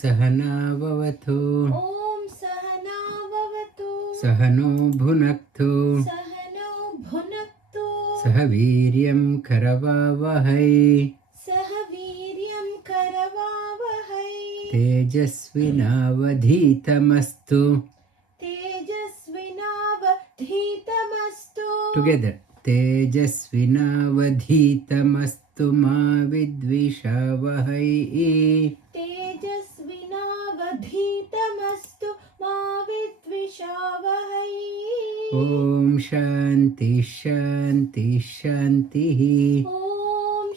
सहनाववतु ॐ सहनाववतु सहनो भुनक्तु सहनौ भुनक्तु सह वीर्यं करवावहै सह वीर्यं करवावहै तेजस्विनावधीतमस्तु तेजस्विनावधीतमस्तु टुगेदर तेजस्विनावधीतमस्तु मा विद्विषावहै तेजस्विनावधीतमस्तु मा विद्विषावहै ॐ शान्ति शान्ति शान्तिः ॐ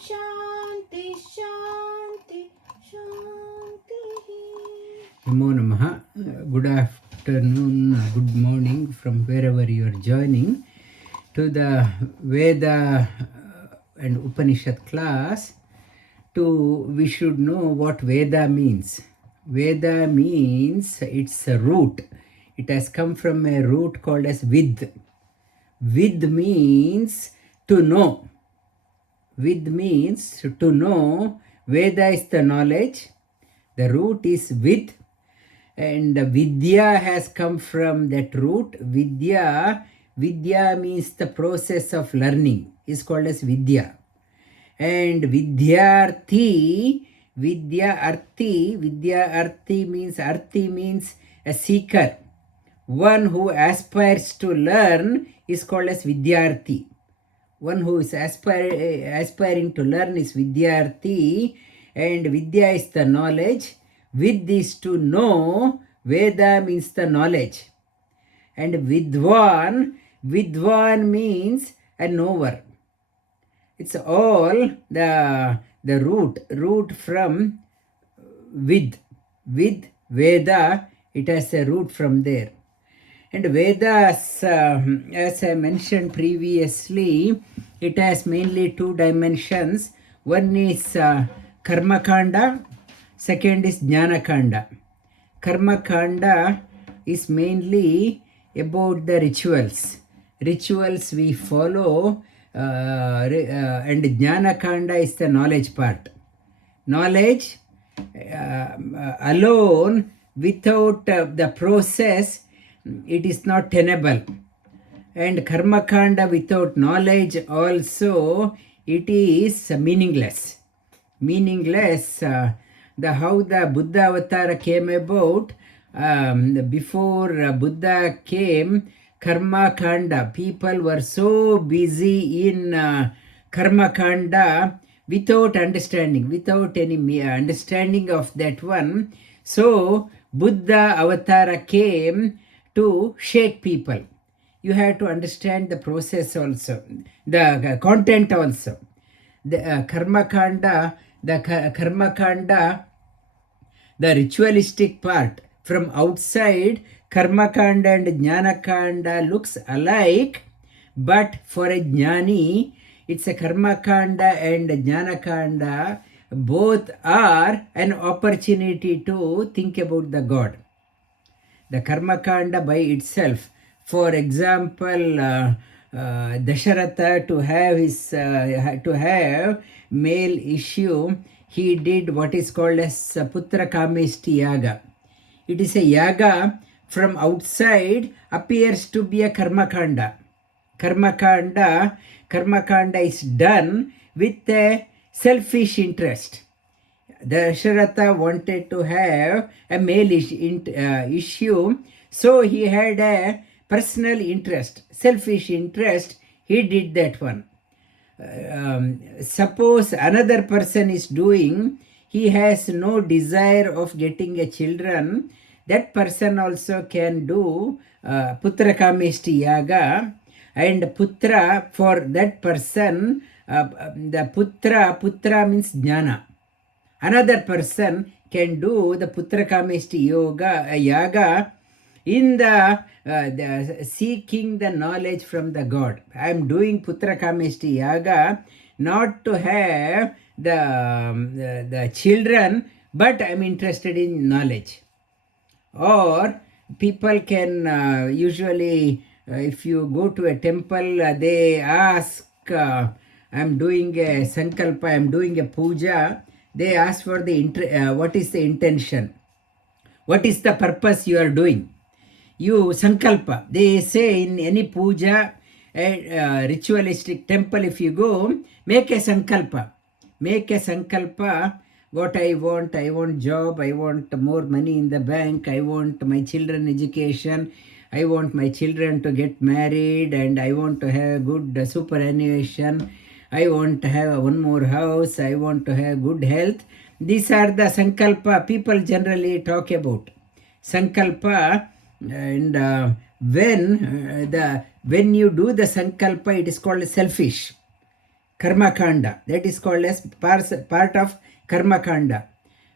शान्ति शान्ति शान्तिः नमो नमः good afternoon good morning from wherever you are joining to the Veda and Upanishad class. We should know what Veda means. Veda means it's a root. It has come from a root called as Vid. Vid means to know. Vid means to know. Veda is the knowledge. The root is Vid. And Vidya has come from that root. Vidya means the process of learning. Is called as Vidya. And Vidyarthi means a seeker. One who aspires to learn is called as Vidyarthi. One who is aspiring to learn is Vidyarthi, and Vidya is the knowledge. Vid is to know. Veda means the knowledge. And Vidwan means a knower. It's all the root from Vid, Veda, it has a root from there. And Vedas, as I mentioned previously, it has mainly two dimensions. One is Karma Kanda, second is Jnana Kanda. Karma Kanda is mainly about the rituals. Rituals we follow, and Jnana Kanda is the knowledge part. Knowledge alone, without the process, it is not tenable. And Karma Kanda without knowledge also, it is meaningless. How the Buddha Avatara came about, before Buddha came, Karma Kanda, people were so busy in Karma Kanda without understanding, without any understanding of that one. So Buddha Avatara came to shake people. You have to understand the process also, the content also. The Karma Kanda, the ritualistic part. From outside, Karma Kanda and Jnana Kanda looks alike, but for a Jnani, it's a Karma Kanda and Jnana Kanda. Both are an opportunity to think about the God. The Karma Kanda by itself, for example, Dasharatha to have male issue, he did what is called as Putra Kameshti Yaga. It is a yaga from outside, appears to be a Karma Kanda. Karma Kanda is done with a selfish interest. Dasharatha wanted to have a male issue, so he had a personal interest, selfish interest. He did that one. Suppose another person is doing, he has no desire of getting a children, that person also can do Putra Kameshti Yaga, and Putra, for that person, the Putra means Jnana. Another person can do the Putra Kameshti Yaga in the seeking the knowledge from the God. I am doing Putra Kameshti Yaga not to have the children, but I am interested in knowledge. Or people can usually, if you go to a temple, they ask, I am doing a sankalpa, I am doing a puja, they ask for the what is the intention. What is the purpose you are doing? You sankalpa. They say in any puja, ritualistic temple, if you go, make a sankalpa. Make a sankalpa. What I want job, I want more money in the bank, I want my children education, I want my children to get married, and I want to have good superannuation, I want to have one more house, I want to have good health. These are the sankalpa people generally talk about. Sankalpa, and when you do the sankalpa, it is called selfish. Karma kanda. That is called as part of karma kanda.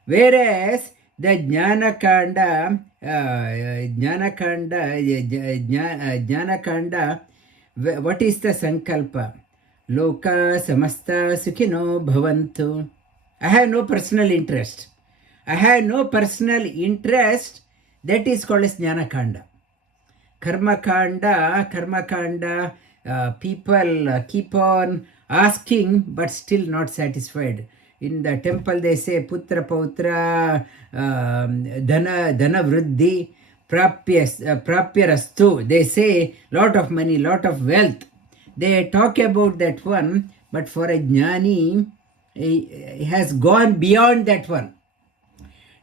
Whereas the jnana kanda, what is the sankalpa? Loka samasta sukhino bhavantu. I have no personal interest. That is called as jnana kanda. Karma kanda, people keep on asking but still not satisfied. In the temple they say putra pautra dhana vriddhi prapya rastu. They say lot of money, lot of wealth. They talk about that one, but for a jnani, he has gone beyond that one.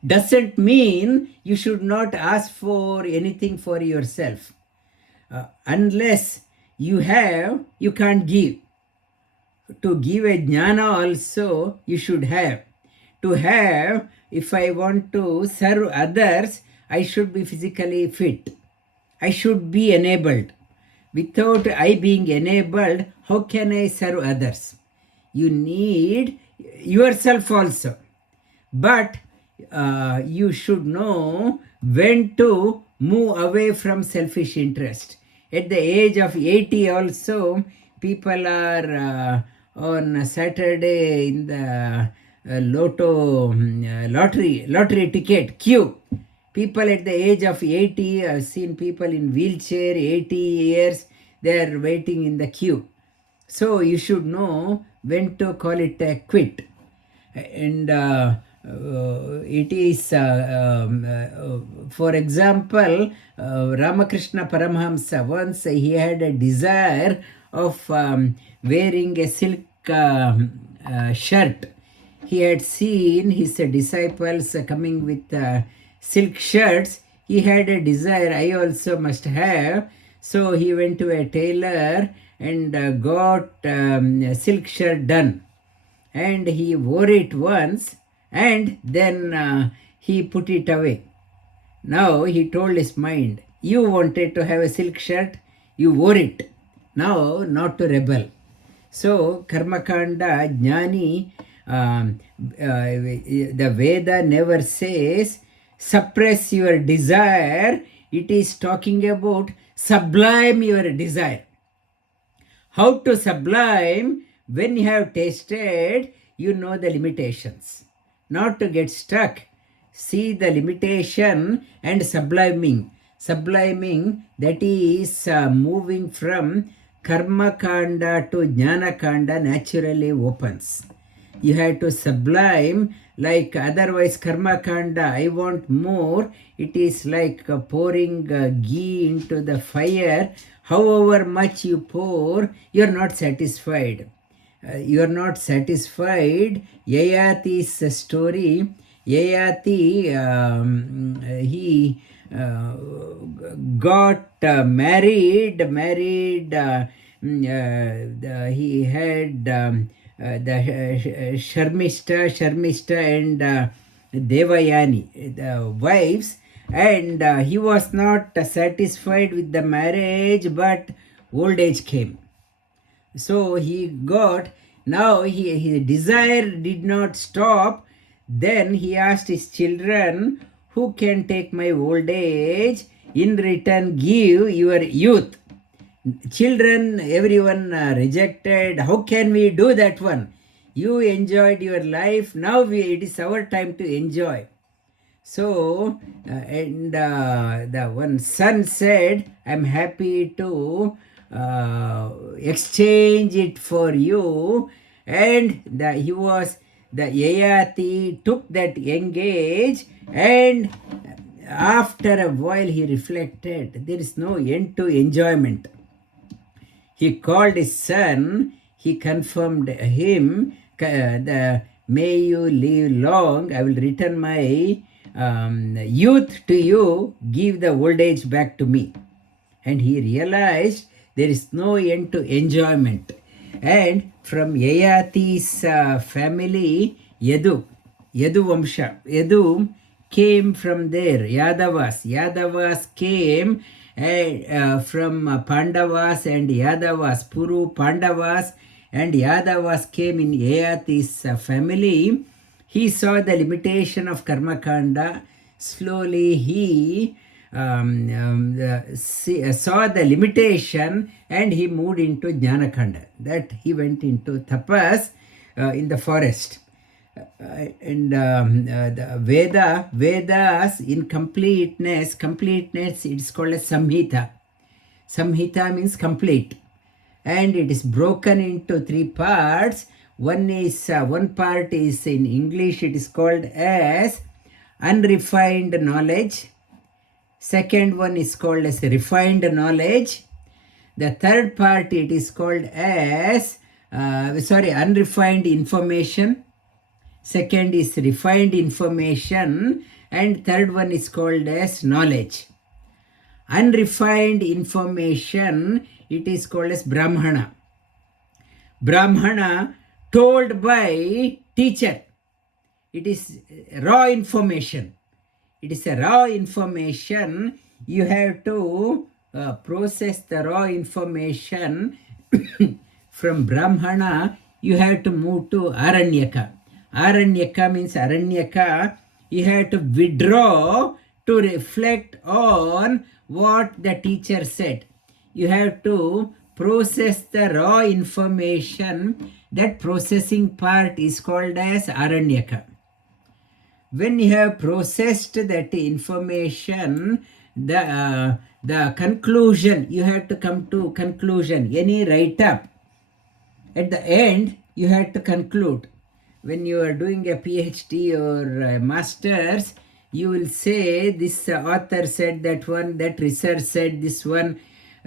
Doesn't mean you should not ask for anything for yourself. Unless you have, you can't give. To give a jnana also, you should have. To have, if I want to serve others, I should be physically fit. I should be enabled. Without I being enabled, how can I serve others? You need yourself also. But you should know when to move away from selfish interest. At the age of 80 also, people are on Saturday in the lottery ticket queue. People at the age of 80, I've seen people in wheelchair, 80 years, they are waiting in the queue. So you should know when to call it a quit. And it is, for example, Ramakrishna Paramahamsa, once he had a desire of wearing a silk shirt. He had seen his disciples coming with silk shirts. He had a desire, I also must have. So he went to a tailor and got a silk shirt done. And he wore it once, and then he put it away. Now he told his mind, you wanted to have a silk shirt, you wore it. Now not to rebel. So karmakanda, jnani, the Veda never says suppress your desire. It is talking about sublime your desire. How to sublime? When you have tasted, you know the limitations. Not to get stuck. See the limitation and subliming. Subliming, that is moving from karma kanda to jnana kanda naturally opens. You have to sublime, like otherwise karma kanda, I want more. It is like pouring ghee into the fire. However much you pour, you are not satisfied. You are not satisfied. Yayati's story, Yayati, he got married, he had the Sharmishta and Devayani, the wives, and he was not satisfied with the marriage, but old age came. So he got, now his desire did not stop. Then he asked his children, who can take my old age? In return, give your youth. Children, everyone rejected. How can we do that one? You enjoyed your life. Now it is our time to enjoy. So, the one son said, I'm happy to exchange it for you. And the Yayati took that young age and after a while he reflected, there is no end to enjoyment. He called his son, he confirmed him, may you live long, I will return my youth to you, give the old age back to me. And he realized there is no end to enjoyment. And from Yayati's family, Yadu Vamsha, Yadu came from there. Yadavas came from Pandavas and Yadavas. Puru Pandavas and Yadavas came in Yayati's family. He saw the limitation of Karmakanda. Slowly he saw the limitation and he moved into Jnanakanda. That he went into tapas in the forest. And the Vedas in completeness, it's called a Samhita. Samhita means complete. And it is broken into three parts. One part is in English, it is called as unrefined knowledge. Second one is called as refined knowledge. The third part it is called as unrefined information. Second is refined information, and third one is called as knowledge. Unrefined information, it is called as Brahmana. Brahmana told by teacher. It is raw information. It is a raw information. You have to process the raw information from Brahmana. You have to move to Aranyaka. Aranyaka means Aranyaka. You have to withdraw to reflect on what the teacher said. You have to process the raw information. That processing part is called as Aranyaka. When you have processed that information, the conclusion, you have to come to conclusion. Any write-up, at the end, you have to conclude. When you are doing a PhD or a master's, you will say this author said that one, that research said this one,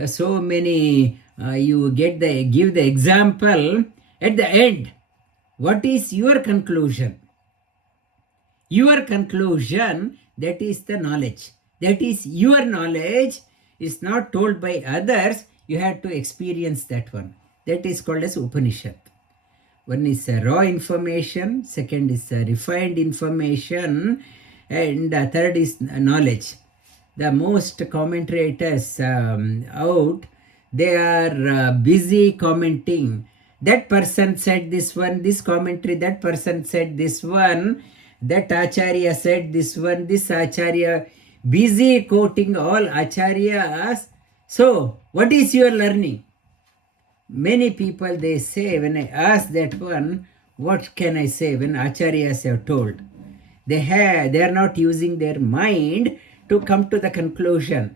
so many, you give the example. At the end, what is your conclusion? Your conclusion, that is the knowledge. That is your knowledge, is not told by others. You have to experience that one. That is called as Upanishad. One is raw information, second is refined information, and third is knowledge. The most commentators out, they are busy commenting. That person said this one, this commentary, that person said this one, that Acharya said this one, this Acharya, busy quoting all Acharyas. So, what is your learning? Many people, they say, when I ask that one, what can I say when Acharyas have told? They are not using their mind to come to the conclusion.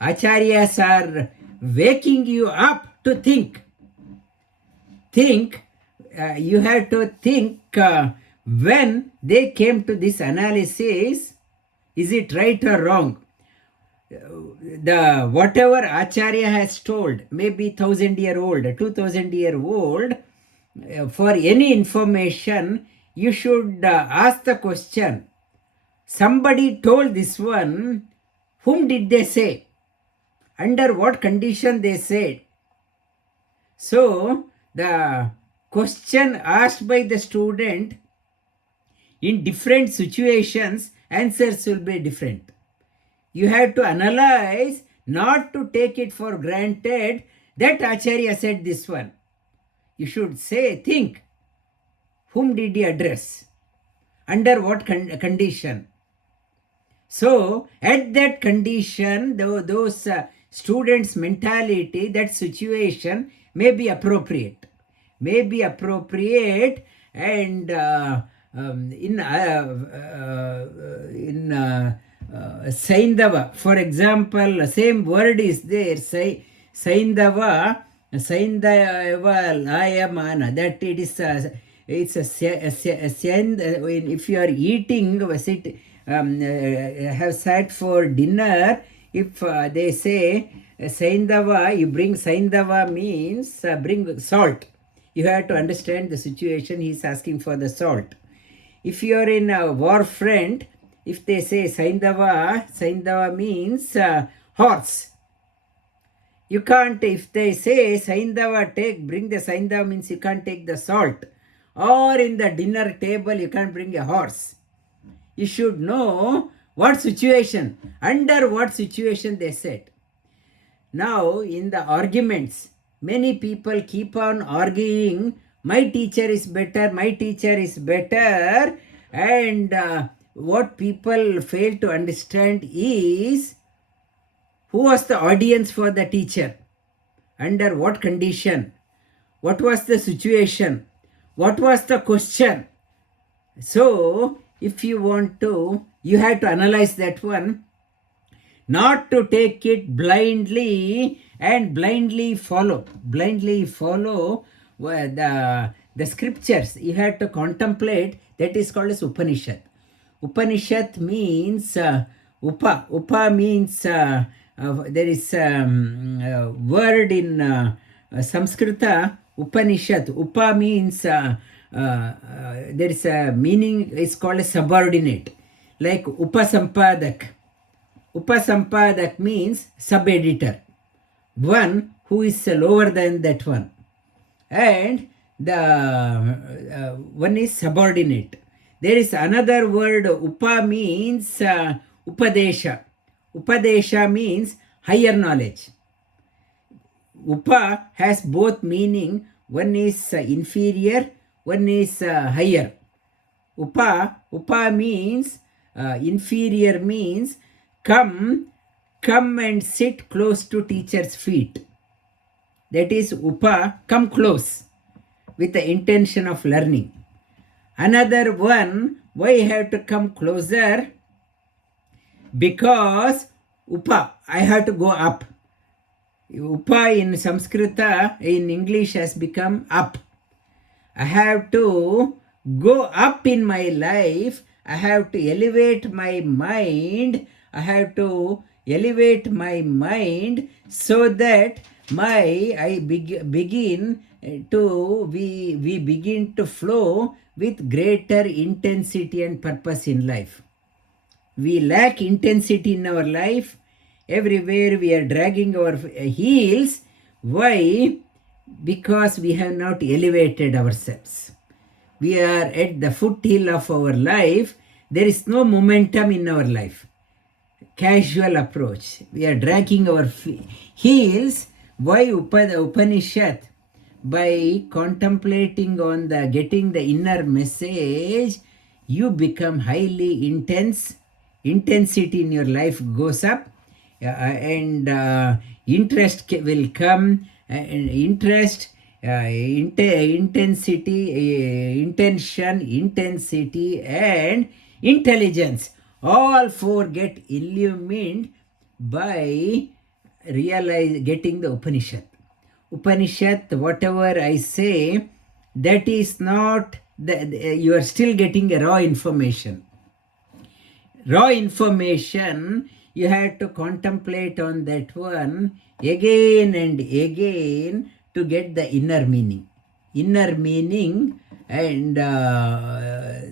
Acharyas are waking you up to think. You have to think when they came to this analysis, is it right or wrong? The whatever Acharya has told, maybe 1,000-year-old, 2,000-year-old, for any information, you should ask the question, somebody told this one, whom did they say? Under what condition they said? So, the question asked by the student, in different situations, answers will be different. You have to analyze, not to take it for granted that Acharya said this one. You should say, think, whom did he address? Under what condition? So, at that condition, those students' mentality, that situation may be appropriate. And in Saindava, for example, same word is there, Saindava Layamana, that it is it's a if you are eating, have sat for dinner, if they say Saindava, you bring Saindava means bring salt. You have to understand the situation. He is asking for the salt. If you are in a war front, if they say Saindava, Saindava means horse. You can't, if they say Saindava, bring the Saindava means you can't take the salt. Or in the dinner table, you can't bring a horse. You should know what situation, under what situation they said. Now, in the arguments, many people keep on arguing, my teacher is better, my teacher is better, and what people fail to understand is who was the audience for the teacher, under what condition, what was the situation, what was the question. So, if you want to, you have to analyze that one, not to take it blindly and blindly follow the scriptures. You have to contemplate. That is called as Upanishad. Upanishad means upa means there is a word in Sanskrita, Upanishad. Upa means there is a meaning, is called a subordinate, like Upasampadak. Upasampadak means sub-editor, one who is lower than that one. And the one is subordinate. There is another word, Upa means Upadesha. Upadesha means higher knowledge. Upa has both meaning. One is inferior, one is higher. Upa means inferior means come and sit close to teacher's feet. That is Upa, come close with the intention of learning. Another one, why I have to come closer? Because Upa, I have to go up. Upa in Sanskrita, in English has become up. I have to go up in my life. I have to elevate my mind. I have to elevate my mind so that we begin to flow with greater intensity and purpose in life. We lack intensity in our life. Everywhere we are dragging our heels. Why? Because we have not elevated ourselves. We are at the foothill of our life. There is no momentum in our life. Casual approach. We are dragging our heels. Why Upanishad? By contemplating on getting the inner message, you become highly intense. Intensity in your life goes up, and interest will come. Intensity, intensity, and intelligence. All four get illumined by getting the Upanishad. Upanishad, whatever I say, that is not, you are still getting a raw information. Raw information, you have to contemplate on that one again and again to get the inner meaning. And I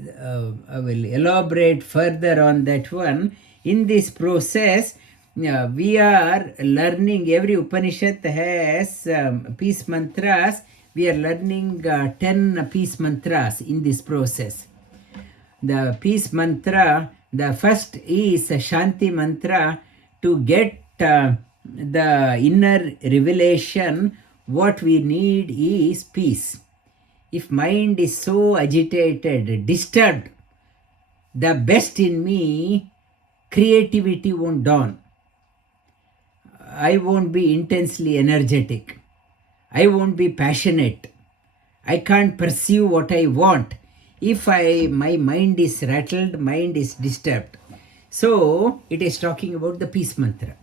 will elaborate further on that one. In this process, we are learning, every Upanishad has peace mantras. We are learning 10 peace mantras in this process. The peace mantra, the first is a Shanti mantra. To get the inner revelation, what we need is peace. If mind is so agitated, disturbed, the best in me, creativity won't dawn. I won't be intensely energetic. I won't be passionate. I can't pursue what I want if my mind is rattled, mind is disturbed. So it is talking about the peace mantra.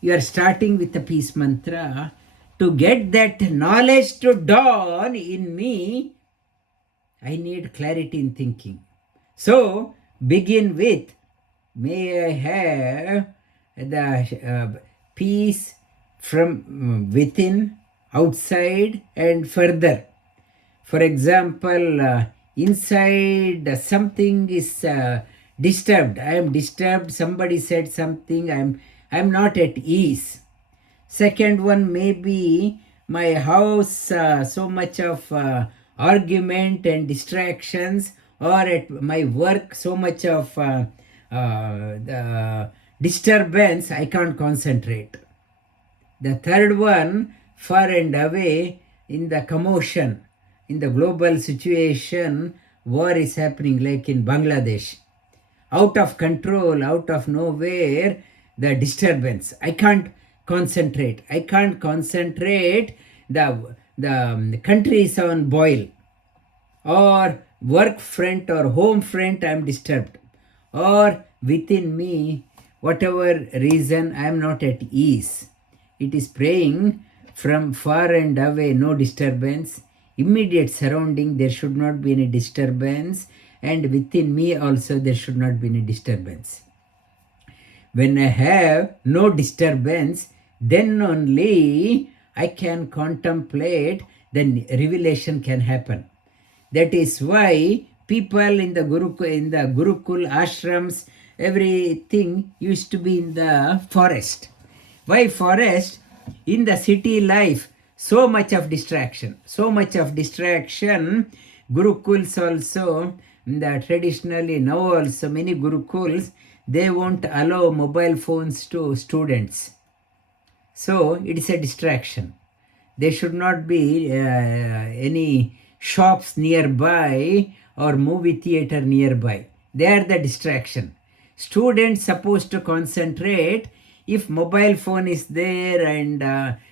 You are starting with the peace mantra. To get that knowledge to dawn in me, I need clarity in thinking. So begin with May I have the peace from within, outside, and further. For example, inside something is disturbed. I am disturbed. Somebody said something. I'm not at ease. Second one may be my house, so much of argument and distractions, or at my work, so much of disturbance, I can't concentrate. The third one, far and away, in the commotion, in the global situation, war is happening like in Bangladesh. Out of control, out of nowhere, the disturbance. I can't concentrate. The country is on boil. Or work front or home front, I am disturbed. Or within me, whatever reason, I am not at ease. It is praying from far and away, no disturbance. Immediate surrounding, there should not be any disturbance. And within me also, there should not be any disturbance. When I have no disturbance, then only I can contemplate, then revelation can happen. That is why people in the Gurukul ashrams, everything used to be in the forest. Why forest? In the city life, so much of distraction. Gurukuls also, traditionally now also many Gurukuls, they won't allow mobile phones to students. So it is a distraction. There should not be any shops nearby or movie theater nearby. They are the distraction. Students supposed to concentrate. If mobile phone is there and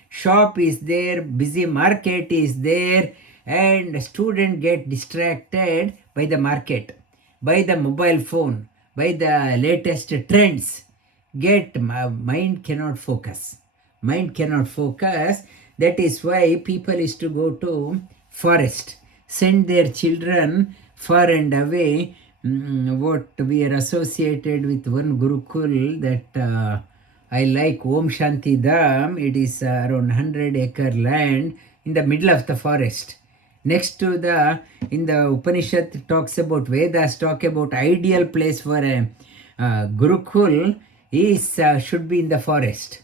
shop is there, busy market is there, and student get distracted by the market, by the mobile phone, by the latest trends, mind cannot focus. That is why people is to go to forest, send their children far and away. What we are associated with one Gurukul that I like, Om Shanti Dham. It is around 100-acre land in the middle of the forest. Next to in the Upanishad talks about, Vedas talk about ideal place for a Gurukul is should be in the forest,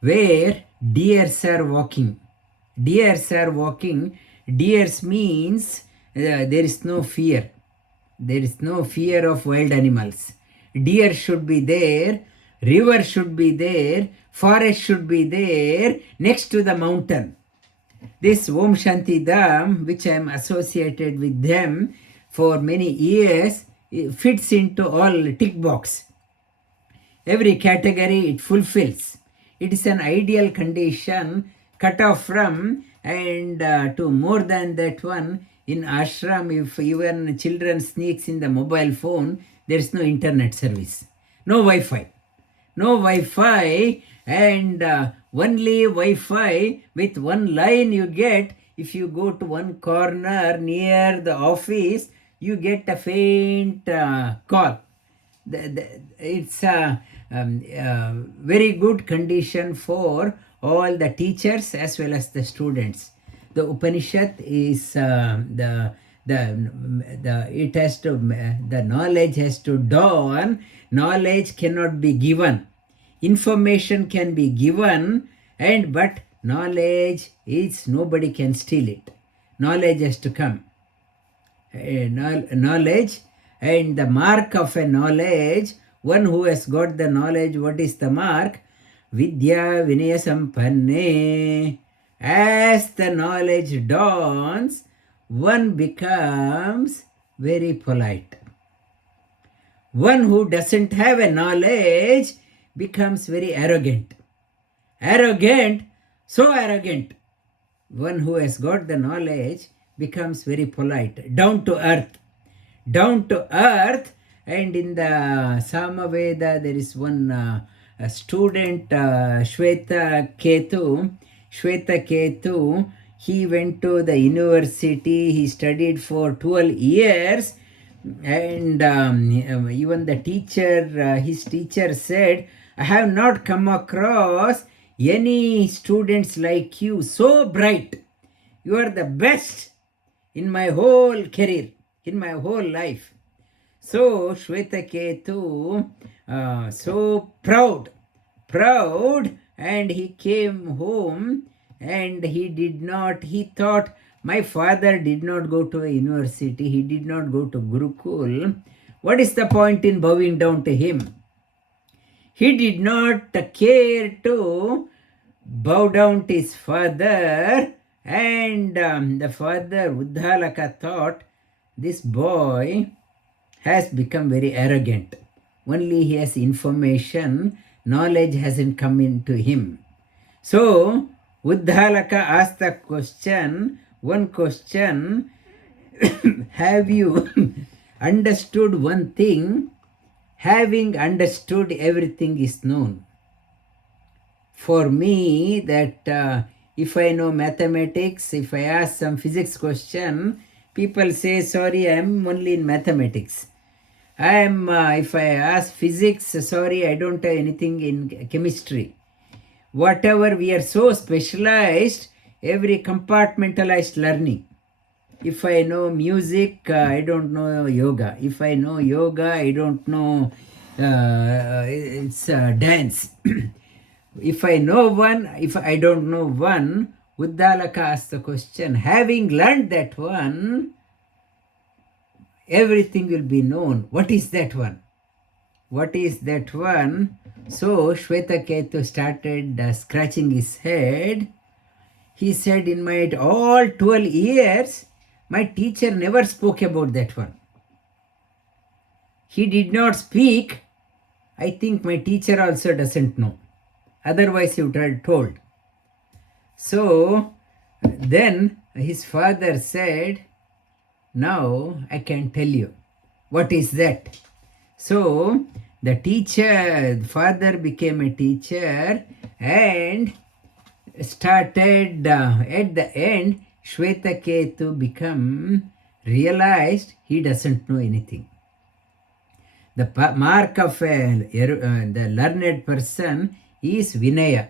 where deers are walking. Deers means there is no fear. There is no fear of wild animals. Deer should be there, river should be there, forest should be there, next to the mountain. This Om Shanti Dham, which I am associated with them for many years, fits into all tick box. Every category it fulfills. It is an ideal condition, cut off from and to more than that one. In ashram, if even children sneaks in the mobile phone, there is no internet service, no Wi-Fi, and only Wi-Fi with one line you get. If you go to one corner near the office, you get a faint call. It's a very good condition for all the teachers as well as the students. The Upanishad is the knowledge has to dawn. Knowledge cannot be given. Information can be given, but knowledge is, nobody can steal it. Knowledge has to come. Knowledge, and the mark of a knowledge, one who has got the knowledge, what is the mark? Vidya Vinaya Sampanne. As the knowledge dawns, one becomes very polite. One who doesn't have a knowledge becomes very arrogant. So arrogant. One who has got the knowledge becomes very polite, down to earth. And in the Samaveda, there is one student, Shweta Ketu. He went to the university, he studied for 12 years, And even the teacher, his teacher said, I have not come across any students like you, so bright. You are the best in my whole career, in my whole life. So Shvetaketu, so proud, and he came home, and he thought, my father did not go to a university, he did not go to Gurukul. What is the point in bowing down to him? He did not care to bow down to his father, and the father Uddalaka thought, this boy has become very arrogant. Only he has information, knowledge hasn't come into him. So Uddalaka asked the one question, have you understood one thing? Having understood, everything is known. For me, that if I know mathematics, if I ask some physics question, people say, sorry, I am only in mathematics. If I ask physics, sorry, I don't have anything in chemistry. Whatever, we are so specialized, every compartmentalized learning. If I know music, I don't know yoga. If I know yoga, I don't know it's dance. If I don't know one, Uddalaka asked the question, having learned that one, everything will be known. What is that one? What is that one? So Shvetaketu started scratching his head. He said, in my all 12 years, my teacher never spoke about that one. He did not speak. I think my teacher also doesn't know. Otherwise, he would have told. So then his father said, now I can tell you. What is that? So the father became a teacher and started at the end, Shvetaketu realized he doesn't know anything. The mark of the learned person is Vinaya.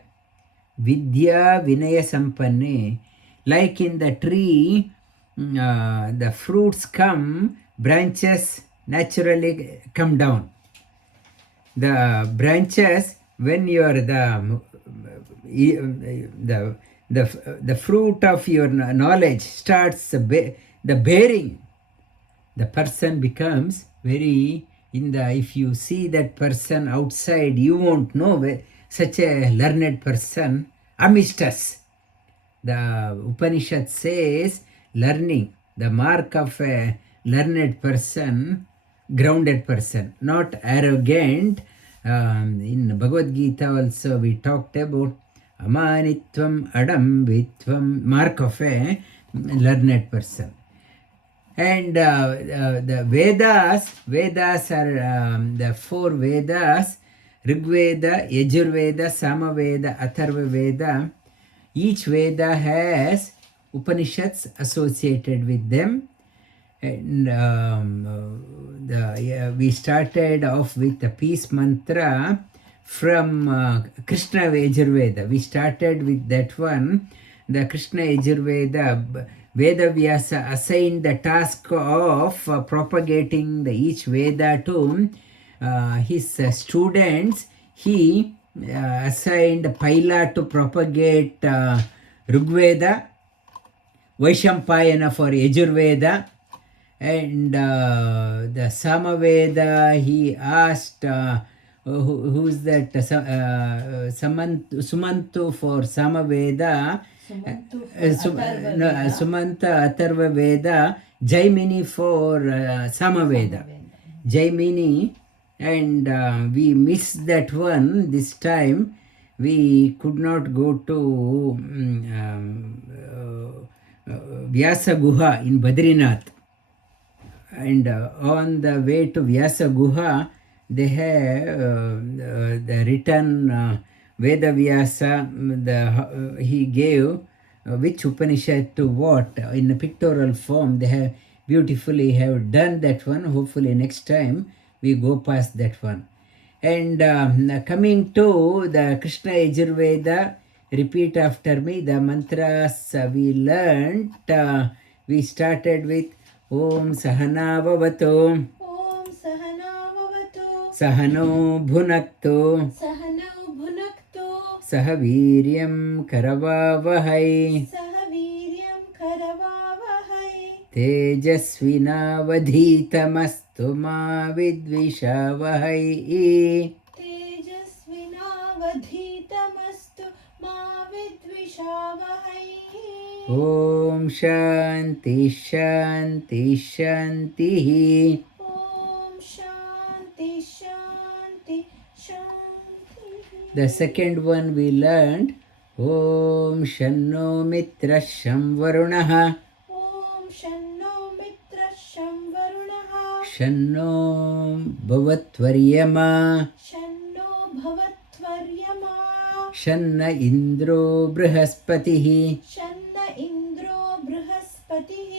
Vidya Vinaya Sampanne. Like in the tree, the fruits come, branches naturally come down. The branches, when you are the fruit of your knowledge starts the bearing, the person becomes very if you see that person outside, you won't know such a learned person amidst us. The Upanishad says learning, the mark of a learned person, grounded person, not arrogant. In Bhagavad Gita also we talked about amanitvam, adambitvam, mark of a learned person. And the Vedas are the four Vedas, Rig Veda, Yajurveda, Samaveda, Atharva Veda. Each Veda has Upanishads associated with them. And we started off with the peace mantra from Krishna Yajurveda. We started with that one, the Krishna Yajurveda. Vedavyasa assigned the task of propagating each Veda to his students. He assigned Paila to propagate Rigveda, Vaishampayana for Yajurveda, and the Samaveda he asked who's that Sumantu for Samaveda, Sumanta Atharva Veda, Jaimini for Samaveda. Jaimini, and we missed that one this time. We could not go to Vyasa Guha in Badrinath. And on the way to Vyasa Guha, they have the written Veda Vyasa, he gave which Upanishad to what in a pictorial form. We beautifully have done that one. Hopefully next time we go past that one. And coming to the Krishna Yajurveda, repeat after me the mantras we learnt. We started with Om Sahana Vavato ॐ सहना भवतु Sahano Bhunakto सहनौ भुनक्तु Sah Viryam Karavavahai सह वीर्यं करवावहै Tejasvinavadhitamastu ma vidvishavahai. तेजस्विनावधीतमस्तु मा विद्विषावहै Om Shanti Shanti Shanti. ॐ शान्ति शान्ति शान्तिः The second one we learned Om Shanno Mitra Sham Varunah ॐ शन्नो मित्रः शं वरुणः Shanno Bhavatvaryama शन्नो भवत्वर्यमा Shanna Indro Brihaspatihi शन्न इन्द्रो बृहस्पतिः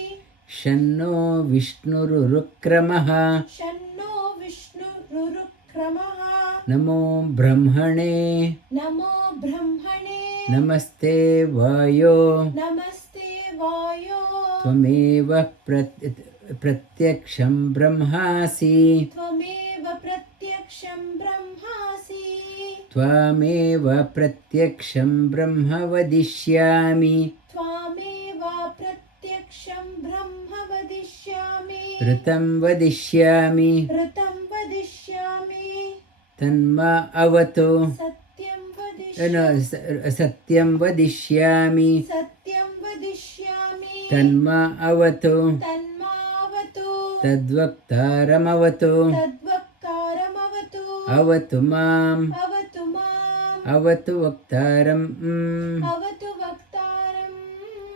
Shanno Vishnurukramah शन्नो विष्णुरुक्रमः Namo Brahmane नमो ब्रह्मणे Namaste Vayo नमस्ते वायो Tvameva Pratyaksham Brahmasi त्वमेव प्रत्यक्षं ब्रह्मासि Tvameva Pratyaksham Brahma Vadishyami त्वामेव प्रत्यक्षं ब्रह्म वदिष्यामि Ritam Vadishyami ऋतं वदिष्यामि Tanma Avato सत्यं no, वदिष्यामि Satyam Vadishyami सत्यं वदिष्यामि Tanma Avato तन्मावतु Tadvaktaram Avato तद्वक्तारमवतु Avatu Mam अवतु माम् Avatu Vaktaram अवतु वक्तारम्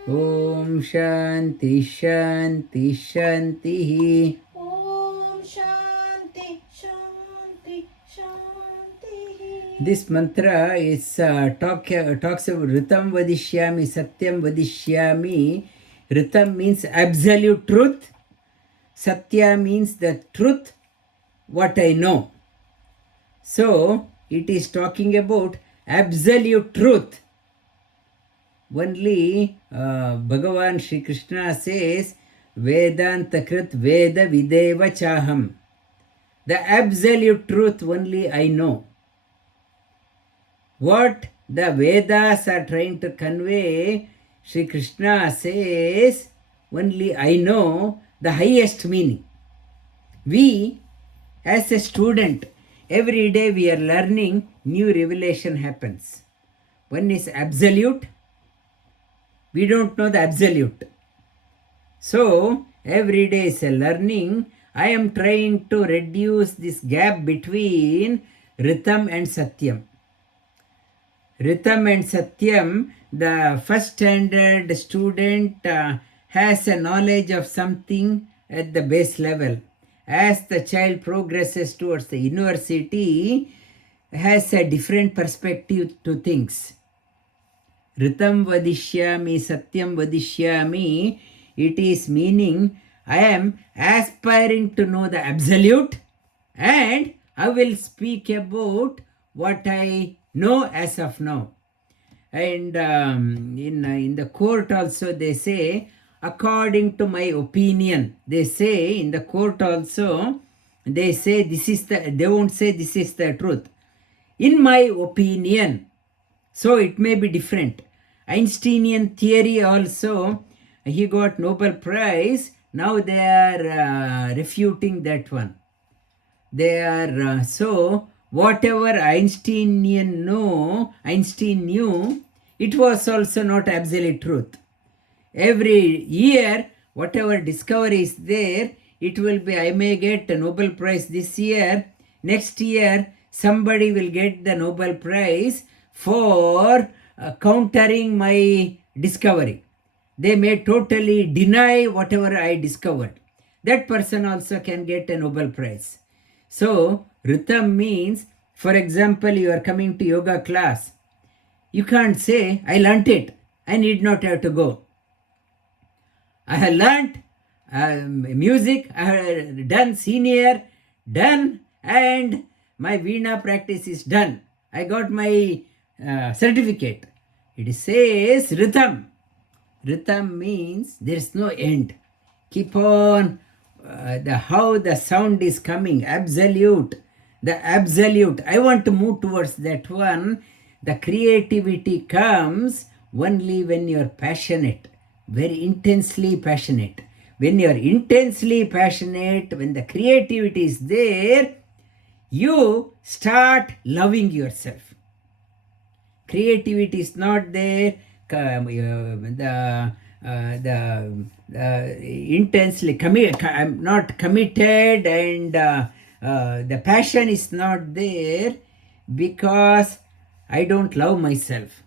Om Shanti Shanti Shanti. ॐ शान्ति शान्ति शान्तिः This mantra is talks about Ritam Vadishyami, Satyam Vadishyami. Ritam means absolute truth. Satya means the truth, what I know. So, it is talking about absolute truth. Only Bhagavan Shri Krishna says, Vedanta Krit Veda Videva Chaham. The absolute truth only I know. What the Vedas are trying to convey, Shri Krishna says, only I know the highest meaning. We, as a student, every day we are learning, new revelation happens. One is absolute. We don't know the absolute. So, every day is a learning. I am trying to reduce this gap between Ritam and Satyam. Ritam and Satyam, the first standard student has a knowledge of something at the base level. As the child progresses towards the university, has a different perspective to things. Ritam Vadishyami, Satyam Vadishyami, it is meaning I am aspiring to know the absolute and I will speak about what I know as of now. And in the court also they say, according to my opinion, they say in the court also, they say they won't say this is the truth. In my opinion, so it may be different. Einsteinian theory also, he got Nobel Prize, now they are refuting that one. They are, so whatever Einstein knew, it was also not absolute truth. Every year, whatever discovery is there, it will be, I may get a Nobel Prize this year, next year somebody will get the Nobel Prize for countering my discovery. They may totally deny whatever I discovered. That person also can get a Nobel Prize. So, Ritam means, for example, you are coming to yoga class. You can't say, I learnt it, I need not have to go. I have learnt, Music, I have done senior, done, and my Veena practice is done. I got my certificate. It says rhythm. Rhythm means there is no end. Keep on how the sound is coming, absolute. The absolute. I want to move towards that one. The creativity comes only when you're passionate, very intensely passionate. When you're intensely passionate, when the creativity is there, you start loving yourself. Creativity is not there, intensely I'm not committed, and the passion is not there because I don't love myself.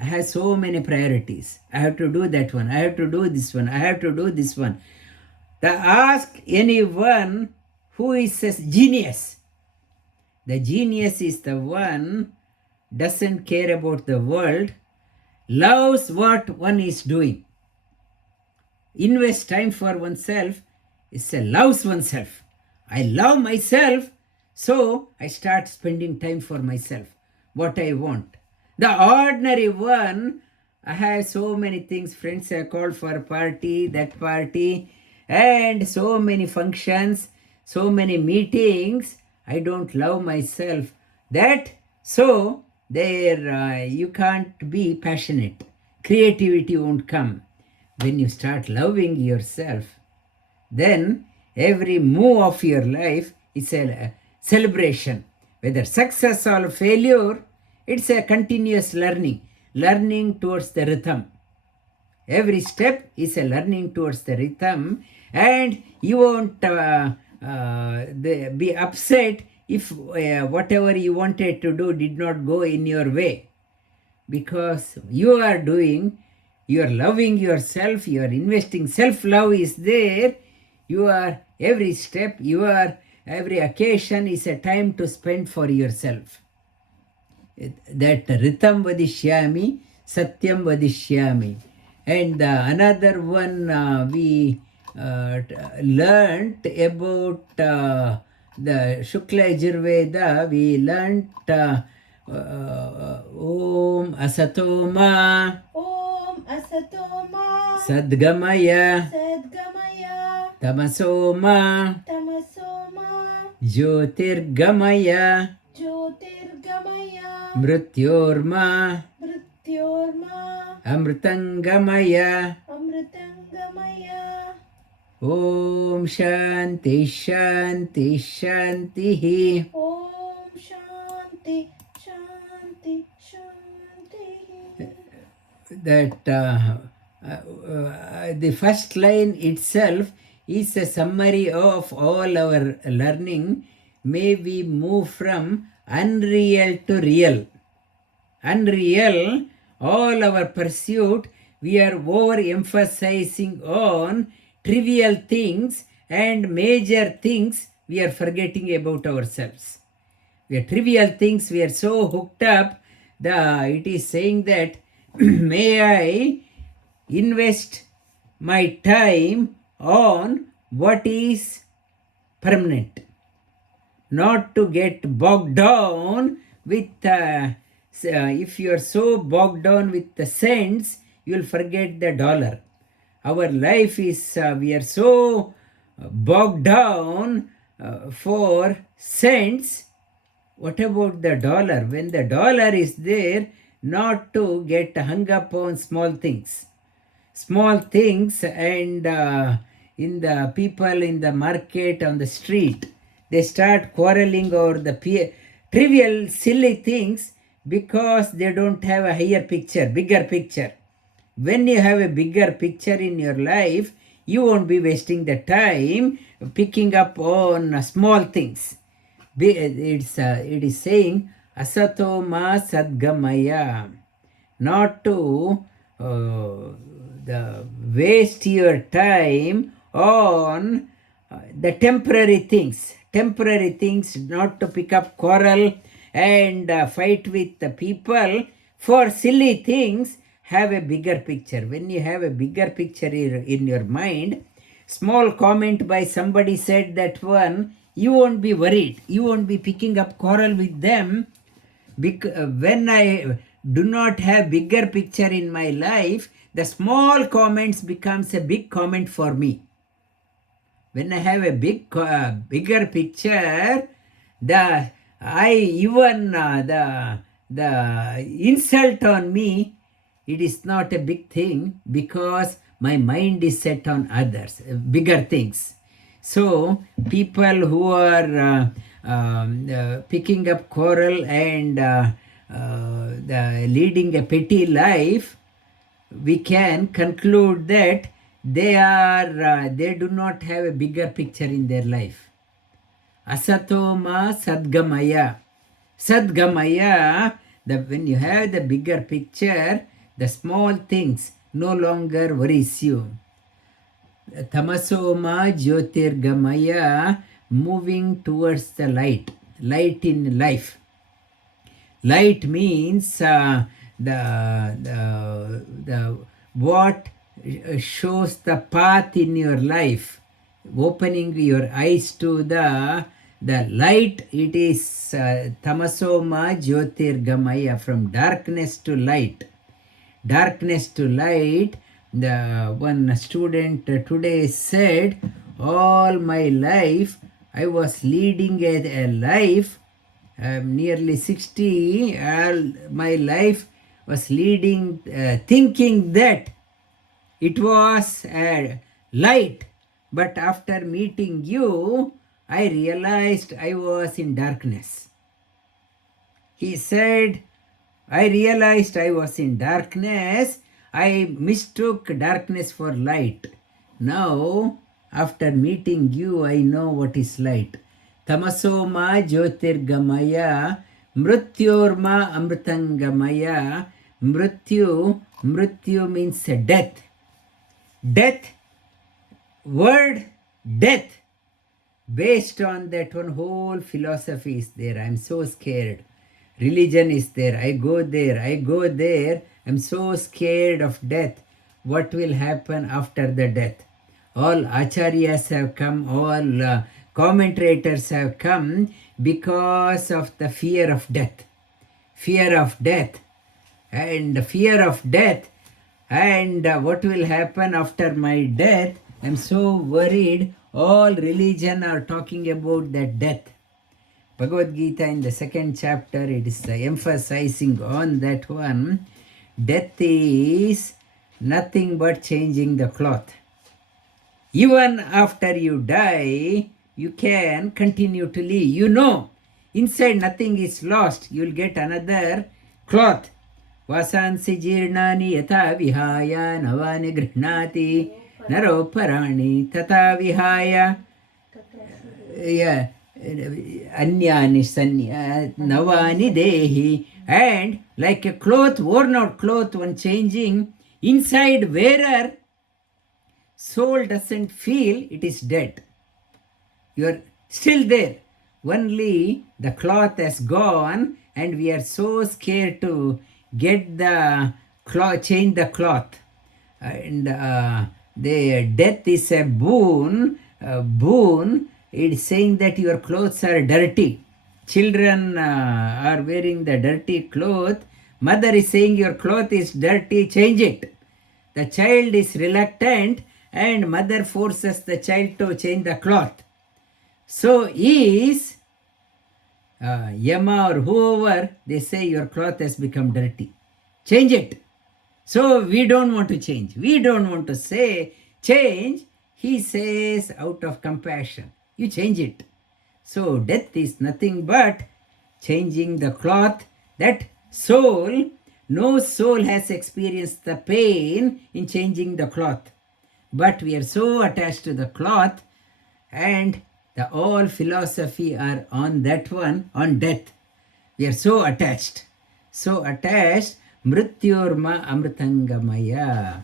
I have so many priorities. I have to do that one, I have to do this one, I have to do this one. Ask anyone who is a genius. The genius is the one doesn't care about the world, loves what one is doing. Invest time for oneself is a loves oneself. I love myself, so I start spending time for myself, what I want. The ordinary one, I have so many things, friends are called for a party, that party, and so many functions, so many meetings. I don't love myself. That so there you can't be passionate. Creativity won't come. When you start loving yourself, then every move of your life is a celebration. Whether success or failure, it's a continuous learning towards the rhythm. Every step is a learning towards the rhythm, and you won't be upset if whatever you wanted to do did not go in your way, because you are doing, you are loving yourself, you are investing. Self-love is there. You are every step, you are every occasion is a time to spend for yourself. That rhythm vadishyami, satyam vadishyami. And another one we learned about the Shukla Yajurveda. We learned Om Asatoma Om Asatoma Sadgamaya Sadgamaya Tamasoma Tamasoma Jyotirgamaya Jyotirgamaya Mrityorma Mrityorma Amritangamaya. Amritangamaya. Om Shanti Shanti Shanti. Om Shanti Shanti Shanti. That the first line itself is a summary of all our learning. May we move from unreal to real. Unreal, all our pursuit, we are overemphasizing on trivial things, and major things we are forgetting about ourselves. We are trivial things, we are so hooked up. It is saying that may I invest my time on what is permanent, not to get bogged down with if you are so bogged down with the cents, you will forget the dollar. Our life is we are so bogged down for cents. What about the dollar? When the dollar is there, not to get hung up on small things. And in the people in the market, on the street, they start quarreling over the trivial silly things because they don't have a higher picture, bigger picture. When you have a bigger picture in your life, you won't be wasting the time picking up on small things. It is saying asato ma sadgamaya, not to waste your time on the temporary things, not to pick up quarrel and fight with the people for silly things. Have a bigger picture. When you have a bigger picture in your mind, small comment by somebody said that one, you won't be worried. You won't be picking up quarrel with them. When I do not have bigger picture in my life, the small comments becomes a big comment for me. When I have a bigger picture, the I even the insult on me, it is not a big thing because my mind is set on others, bigger things. So people who are picking up quarrel and leading a petty life, we can conclude that they do not have a bigger picture in their life. Asatoma sadgamaya. Sadgamaya, when you have the bigger picture, the small things no longer worries you. Tamasoma jyotirgamaya, moving towards the light. Light in life. Light means the what shows the path in your life, opening your eyes to the light. It is tamasoma jyotirgamaya, from darkness to light. Darkness to light. The one student today said, all my life I was leading a life. I'm nearly 60. My life was leading, thinking that it was light. But after meeting you, I realized I was in darkness. He said, I realized I was in darkness. I mistook darkness for light. Now, after meeting you, I know what is light. Tamasoma jyotirgamaya, mrityorma amritangamaya. Mrityu means death. Death, word death. Based on that one, whole philosophy is there. I'm so scared. Religion is there. I go there. I'm so scared of death. What will happen after the death? All acharyas have come, all commentators have come because of the fear of death. Fear of death. And fear of death. And what will happen after my death? I'm so worried. All religion are talking about that death. Bhagavad Gita in the 2nd chapter, it is emphasizing on that one. Death is nothing but changing the cloth. Even after you die, you can continue to live. You know, inside nothing is lost. You will get another cloth. Vasansi jirnani yata vihaya navani grihnati naroparani tata vihaya. Yeah. Anyani sanya navani dehi. And like a cloth, worn out cloth, one changing, inside wearer, soul doesn't feel it is dead. You are still there. Only the cloth has gone, and we are so scared to get the cloth, change the cloth. And the death is a boon. It is saying that your clothes are dirty. Children are wearing the dirty cloth. Mother is saying your cloth is dirty, change it. The child is reluctant, and mother forces the child to change the cloth. So is Yama or whoever, they say your cloth has become dirty. Change it. So we don't want to change. We don't want to say change. He says out of compassion, you change it. So death is nothing but changing the cloth. That soul, no soul has experienced the pain in changing the cloth. But we are so attached to the cloth, and the all philosophy are on that one, on death. We are so attached. Mrityorma amritangamaya.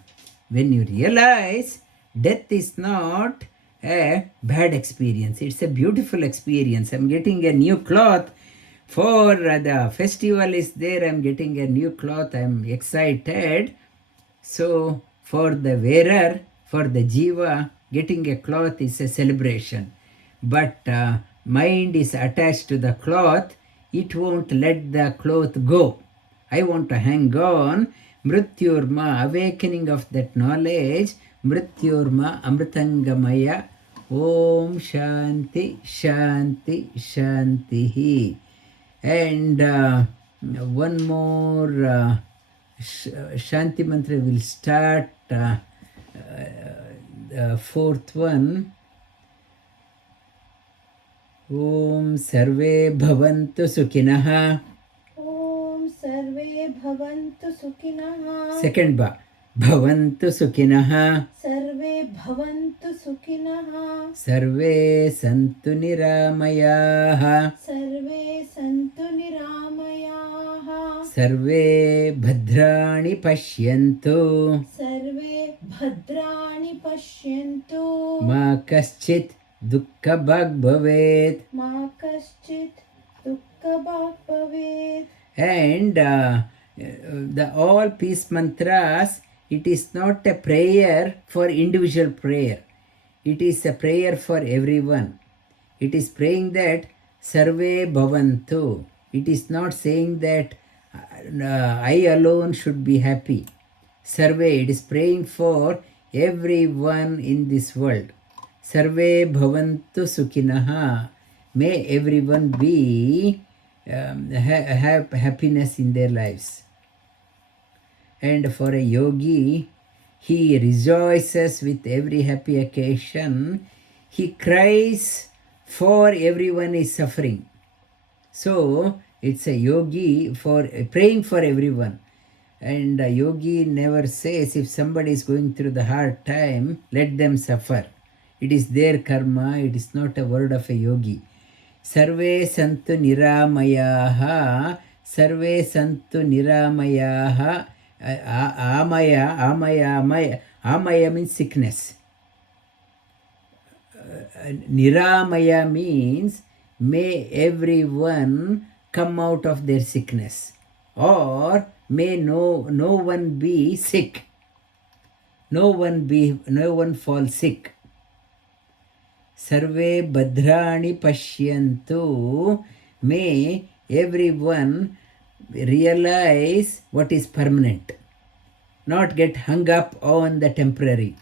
When you realize death is not a bad experience, it's a beautiful experience. I'm getting a new cloth for the festival is there. I'm getting a new cloth. I'm excited. So for the wearer, for the jiva, getting a cloth is a celebration. But mind is attached to the cloth, it won't let the cloth go. I want to hang on. Mrityurma, awakening of that knowledge. Mrityurma, Amritangamaya. Om Shanti, Shanti, Shanti. And one more Shanti mantra will start. The fourth one. Om Sarve Bhavantu Sukhinah. ॐ सर्वे भवन्तु सुखिनः Second ba. Bhavantu Sukhinah. सर्वे भवन्तु सुखिनः Sarve Santu Niramayah. सर्वे सन्तु निरामयाः Sarve Bhadrani Pashyantu. सर्वे भद्राणि पश्यन्तु Ma Kaschit Dukkha Bhag Bhavet. मा कश्चित् दुःखभाग् भवेत् And the all peace mantras, it is not a prayer for individual prayer. It is a prayer for everyone. It is praying that Sarve Bhavantu. It is not saying that I alone should be happy. Sarve, it is praying for everyone in this world. Sarve Bhavantu Sukhinaha. May everyone be have happiness in their lives. And for a yogi, he rejoices with every happy occasion. He cries for everyone is suffering. So it's a yogi for praying for everyone. And a yogi never says if somebody is going through the hard time, let them suffer. It is their karma. It is not a word of a yogi. Sarve santu niramayaha. Sarve santu niramayaha. Amaya means sickness. Niramaya means may everyone come out of their sickness, or may no one be sick. No one fall sick. Sarve Bhadrani Pashyantu. May everyone realize what is permanent, not get hung up on the temporary.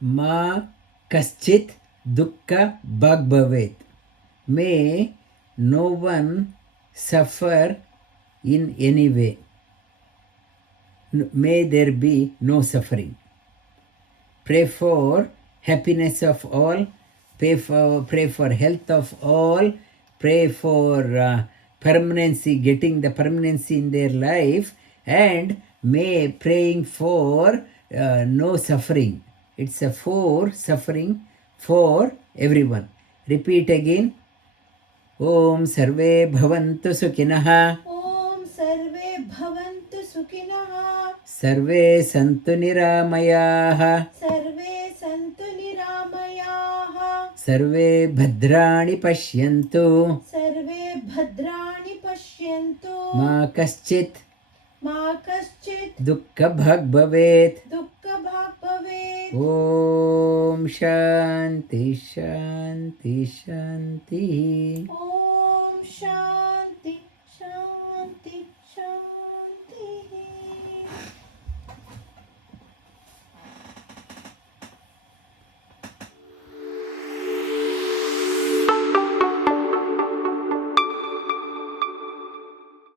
Ma Kaschit Dukkha Bhag Bhavet. May no one suffer in any way. May there be no suffering. Pray for happiness of all. Pray for health of all. Pray for permanency, getting the permanency in their life, and may praying for no suffering. It's a for suffering for everyone. Repeat again. Om Sarve Bhavantu Sukhinah. ॐ सर्वे भवन्तु सुखिनः Sarve Santu Niramayah. सर्वे सन्तु निरामयाः Sarve Bhadrani Pashyantu. सर्वे भद्राणि पश्यन्तु Ma Kaschit मा कश्चित् Dukkha Bhag Bhavet. दुःखभाग् भवेत् Om Shanti Shanti Shanti. ॐ शान्ति